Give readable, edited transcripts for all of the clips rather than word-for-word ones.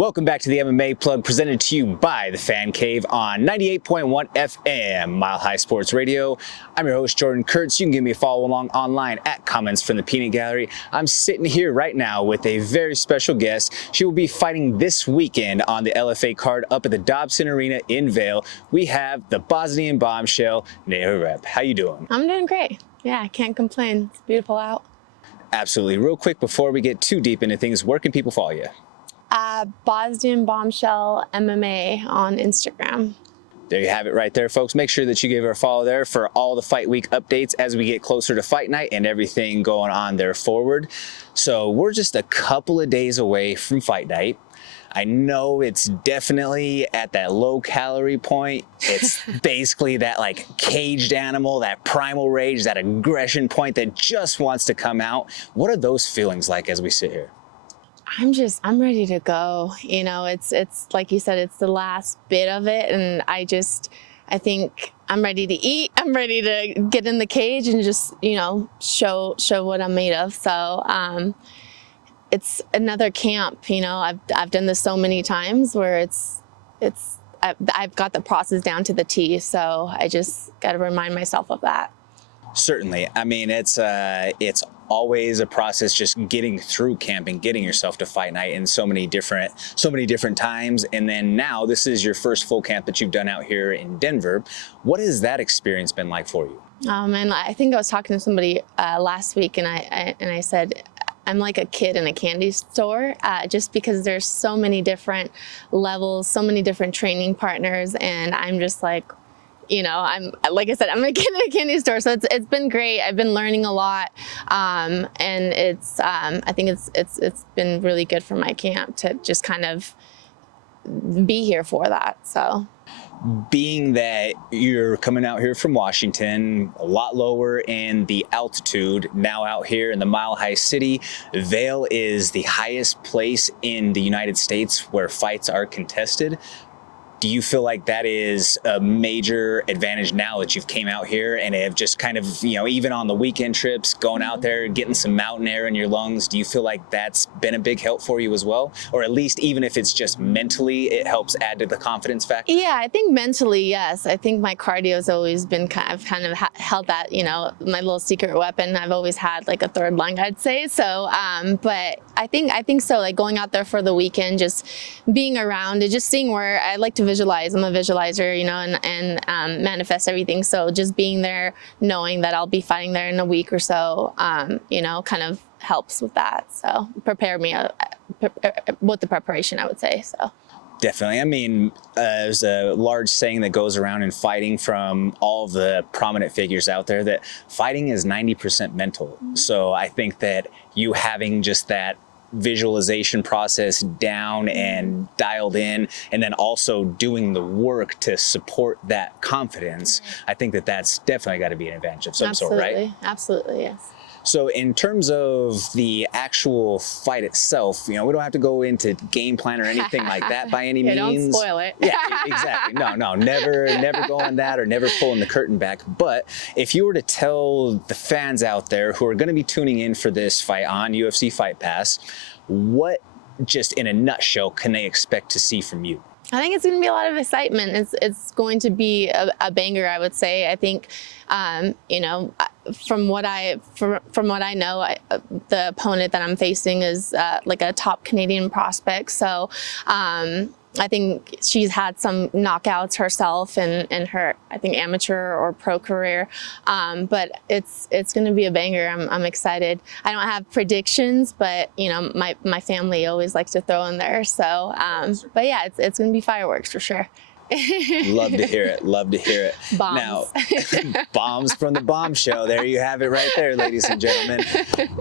Welcome back to the MMA Plug, presented to you by the Fan Cave on 98.1 FM, Mile High Sports Radio. I'm your host, Jordan Kurtz. You can give me a follow along online at Comments from the Peanut Gallery. I'm sitting here right now with a very special guest. She will be fighting this weekend on the LFA card up at the Dobson Arena in Vail. We have the Bosnian Bombshell Nejra Repp. How you doing? I'm doing great. Yeah, I can't complain. It's beautiful out. Absolutely. Real quick, before we get too deep into things, where can people follow you? Bosnian Bombshell MMA on Instagram. There you have it right there, folks. Make sure that you give her a follow there for all the fight week updates as we get closer to fight night and everything going on there forward. So we're just a couple of days away from fight night. I know it's definitely at that low calorie point. It's basically that like caged animal, that primal rage, that aggression point that just wants to come out. What are those feelings like as we sit here? I'm ready to go. You know, it's like you said, it's the last bit of it. And I think I'm ready to eat. I'm ready to get in the cage and just, you know, show what I'm made of. So, it's another camp. You know, I've done this so many times where I've got the process down to the T. So I just got to remind myself of that. Certainly. I mean, it's always a process just getting through camp and getting yourself to fight night in so many different times. And then now this is your first full camp that you've done out here in Denver. What has that experience been like for you? And I think I was talking to somebody last week, and I said, I'm like a kid in a candy store, just because there's so many different levels, so many different training partners, and I'm just like, you know, like I said, I'm a kid in a candy store, so it's been great. I've been learning a lot, and I think it's been really good for my camp to just kind of be here for that. So, being that you're coming out here from Washington, a lot lower in the altitude, now out here in the Mile High City, Vail is the highest place in the United States where fights are contested. Do you feel like that is a major advantage now that you've came out here and have just kind of, you know, even on the weekend trips, going out there, getting some mountain air in your lungs, do you feel like that's been a big help for you as well? Or at least even if it's just mentally, it helps add to the confidence factor? Yeah, I think mentally, yes. I think my cardio has always been kind of held that, you know, my little secret weapon. I've always had like a third lung, I'd say. So, but I think so, like going out there for the weekend, just being around and just seeing where I like to visualize. I'm a visualizer, you know, and manifest everything. So just being there, knowing that I'll be fighting there in a week or so, you know, kind of helps with that. So prepare me with the preparation, I would say. So. Definitely. I mean, there's a large saying that goes around in fighting from all of the prominent figures out there that fighting is 90% mental. Mm-hmm. So I think that you having just that visualization process down and dialed in, and then also doing the work to support that confidence, I think that that's definitely got to be an advantage of some sort, right? Absolutely, yes. So in terms of the actual fight itself, you know, we don't have to go into game plan or anything like that by any means. Don't spoil it. Yeah, exactly. No, never go on that or never pulling the curtain back. But if you were to tell the fans out there who are going to be tuning in for this fight on UFC Fight Pass, what, just in a nutshell, can they expect to see from you? I think it's going to be a lot of excitement. It's going to be a banger, I would say. I think, you know, from what I know, the opponent that I'm facing is like a top Canadian prospect. So I think she's had some knockouts herself in her, I think, amateur or pro career. But it's going to be a banger. I'm excited. I don't have predictions, but you know, my family always likes to throw in there. So, but yeah, it's going to be fireworks for sure. Love to hear it. Love to hear it. Bombs. Now, bombs from the Bombshell. There you have it right there, ladies and gentlemen.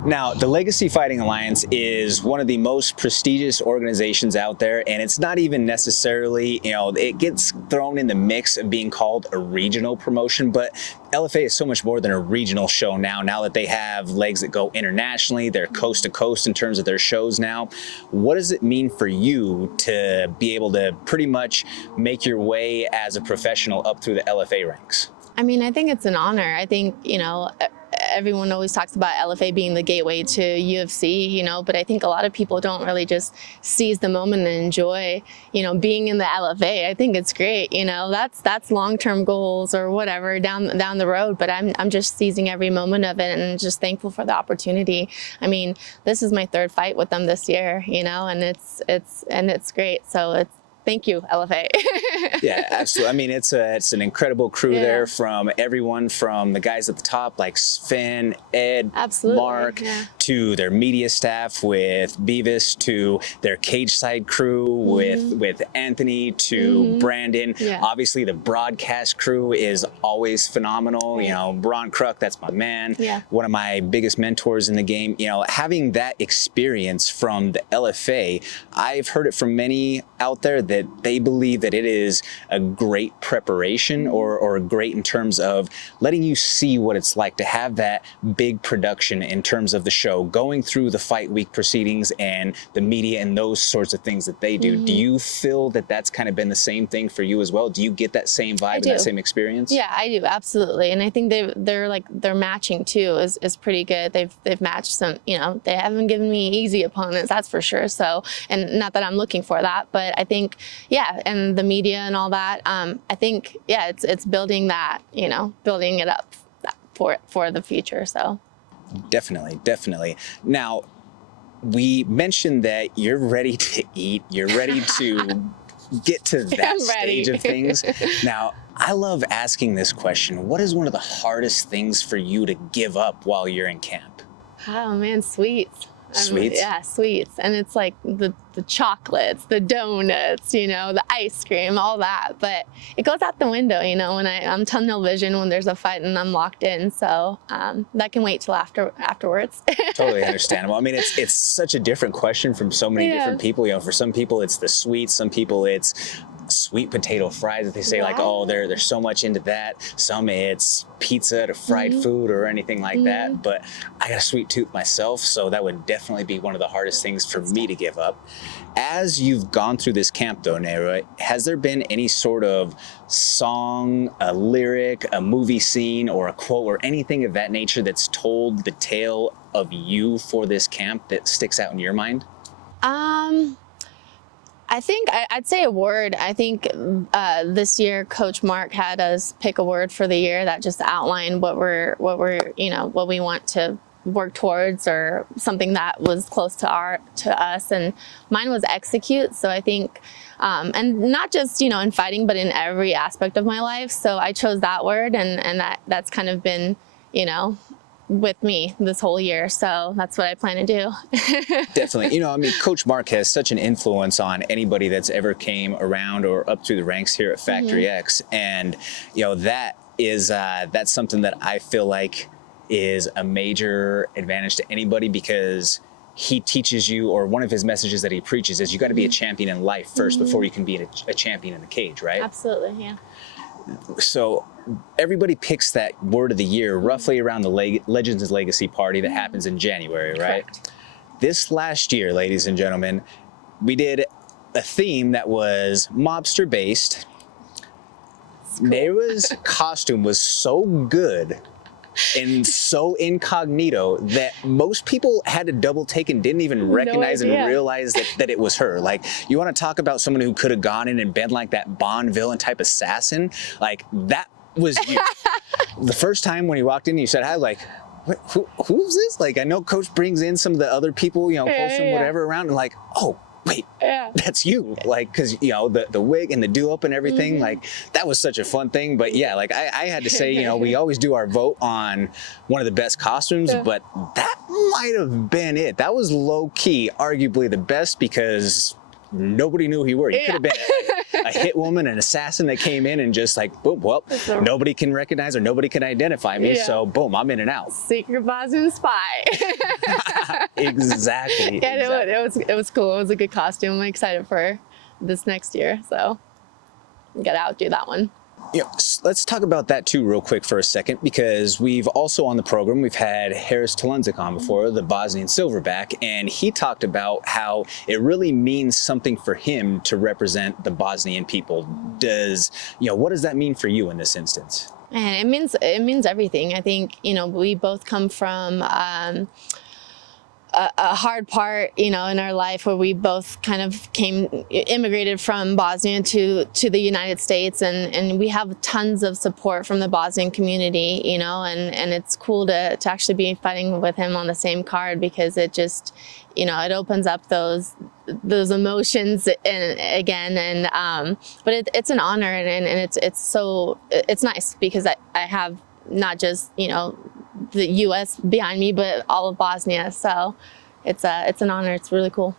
Now, the Legacy Fighting Alliance is one of the most prestigious organizations out there, and it's not even necessarily, you know, it gets thrown in the mix of being called a regional promotion, but LFA is so much more than a regional show now that they have legs that go internationally. They're coast to coast in terms of their shows now. What does it mean for you to be able to pretty much make your way as a professional up through the LFA ranks? I mean, I think it's an honor. I think, you know, everyone always talks about LFA being the gateway to UFC, you know, but I think a lot of people don't really just seize the moment and enjoy, you know, being in the LFA. I think it's great, you know, that's long-term goals or whatever down the road, but I'm just seizing every moment of it and just thankful for the opportunity. I mean, this is my third fight with them this year, you know, and it's great. So thank you, LFA. Yeah, absolutely. I mean, it's an incredible crew there, from everyone from the guys at the top like Sven, Ed, Absolutely, Mark, to their media staff with Beavis, to their cage side crew with Anthony, to Brandon. Obviously, the broadcast crew is always phenomenal. You know, Ron Kruk, that's my man. One of my biggest mentors in the game. You know, having that experience from the LFA, I've heard it from many out there that they believe that it is a great preparation or great in terms of letting you see what it's like to have that big production in terms of the show, going through the fight week proceedings and the media and those sorts of things that they do. Do you feel that that's kind of been the same thing for you as well? Do you get that same vibe and that same experience? Yeah, I do, absolutely. And I think they're matching too is pretty good. They've matched some, you know, they haven't given me easy opponents, that's for sure. So, and not that I'm looking for that, but I think, yeah, and the media and all that, I think, yeah, it's building that, you know, building it up for the future. So definitely. Now, we mentioned that you're ready to eat, you're ready to get to that stage of things. Now, I love asking this question. What is one of the hardest things for you to give up while you're in camp? Oh man, sweets. Sweets? Yeah, sweets. And it's like the chocolates, the donuts, you know, the ice cream, all that. But it goes out the window, you know, when I'm tunnel vision when there's a fight and I'm locked in. So that can wait till afterwards. Totally understandable. I mean, it's such a different question from so many different people. You know, for some people it's the sweets, some people it's sweet potato fries that they say like, oh, they're so much into that. Some it's pizza to fried food or anything like that. But I got a sweet tooth myself, so that would definitely be one of the hardest things for me to give up. As you've gone through this camp though, Nejra, has there been any sort of song, a lyric, a movie scene, or a quote, or anything of that nature that's told the tale of you for this camp that sticks out in your mind? I think I'd say a word. I think this year Coach Mark had us pick a word for the year that just outlined what we're you know, what we want to work towards, or something that was close to us, and mine was execute. So I think and not just, you know, in fighting, but in every aspect of my life. So I chose that word, and that's kind of been, you know, with me this whole year. So that's what I plan to do. Definitely. You know, I mean, Coach Mark has such an influence on anybody that's ever came around or up through the ranks here at Factory X. And, you know, that is, that's something that I feel like is a major advantage to anybody, because he teaches you, or one of his messages that he preaches is you got to be a champion in life first before you can be a champion in the cage, right? Absolutely, yeah. So everybody picks that word of the year roughly around the Legends Legacy party that happens in January, right? Correct. This last year, ladies and gentlemen, we did a theme that was mobster based. Cool. Nejra's costume was so good and so incognito that most people had to double take and didn't even recognize and realize that it was her. Like, you want to talk about someone who could have gone in and been like that Bond villain type assassin? Like, that was you. The first time when you walked in, you said hi, like, who's this? Like, I know Coach brings in some of the other people, you know, whatever around, and like, oh, wait, that's you. Like, because, you know, the wig and the do-up and everything, like, that was such a fun thing. But yeah, like, I had to say, you know, we always do our vote on one of the best costumes, but that might have been it. That was low-key arguably the best, because nobody knew who you were. You could have been a hit woman, an assassin that came in and just like, boom, well, nobody can recognize or nobody can identify me, so boom, I'm in and out. Secret Bosnian spy. Exactly. Yeah, exactly. It was cool. It was a good costume. I'm excited for this next year, so gotta outdo that one. Yeah, let's talk about that too real quick for a second, because we've also on the program, we've had Harris Talunzik on before, the Bosnian Silverback, and he talked about how it really means something for him to represent the Bosnian people. You know, what does that mean for you in this instance? And it means everything. I think, you know, we both come from a hard part, you know, in our life where we both kind of immigrated from Bosnia to the United States, and we have tons of support from the Bosnian community, you know, and it's cool to actually be fighting with him on the same card, because it just, you know, it opens up those emotions but it's an honor, and it's nice, because I have not just, you know, the U.S. behind me, but all of Bosnia. So it's an honor. It's really cool.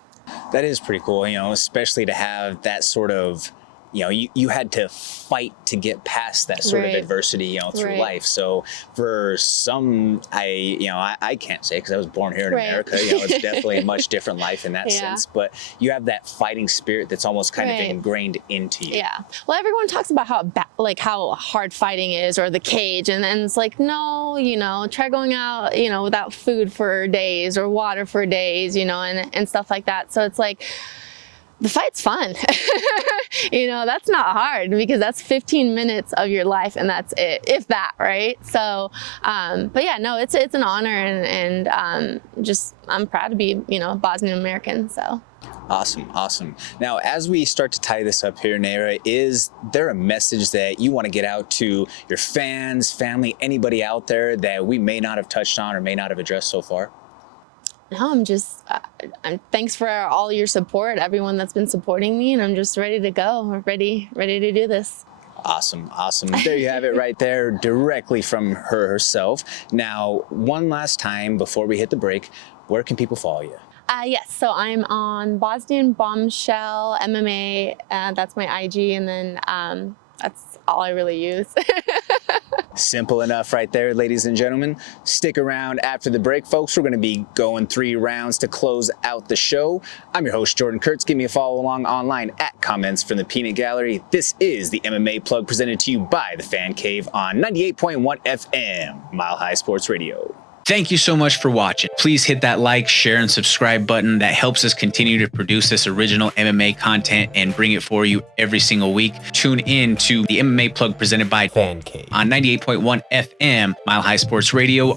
That is pretty cool, you know, especially to have that sort of, you know, you had to fight to get past that sort of adversity, you know, through life. So for some, I can't say, because I was born here in America, you know, it's definitely a much different life in that sense, but you have that fighting spirit that's almost kind of ingrained into you. Yeah. Well, everyone talks about how hard fighting is, or the cage, and then it's like, no, you know, try going out, you know, without food for days or water for days, you know, and stuff like that. So it's like, the fight's fun. You know, that's not hard, because that's 15 minutes of your life, and that's it, if that, right? So, but yeah, no, it's an honor, and just, I'm proud to be, you know, Bosnian American, so. Awesome. Now, as we start to tie this up here, Nejra, is there a message that you want to get out to your fans, family, anybody out there that we may not have touched on or may not have addressed so far? No, I'm thanks for all your support, everyone that's been supporting me, and I'm just ready to go. We're ready to do this. Awesome. There you have it right there, directly from her herself. Now, one last time before we hit the break, where can people follow you? Yes, so I'm on Bosnian Bombshell MMA. That's my IG, and then that's all I really use. Simple enough right there, ladies and gentlemen. Stick around after the break, folks. We're going to be going 3 rounds to close out the show. I'm your host, Jordan Kurtz. Give me a follow along online at Comments from the Peanut Gallery. This is the MMA Plug, presented to you by the Fan Cave on 98.1 FM, Mile High Sports Radio. Thank you so much for watching. Please hit that like, share, and subscribe button. That helps us continue to produce this original MMA content and bring it for you every single week. Tune in to the MMA Plug, presented by Fan Cave on 98.1 FM, Mile High Sports Radio.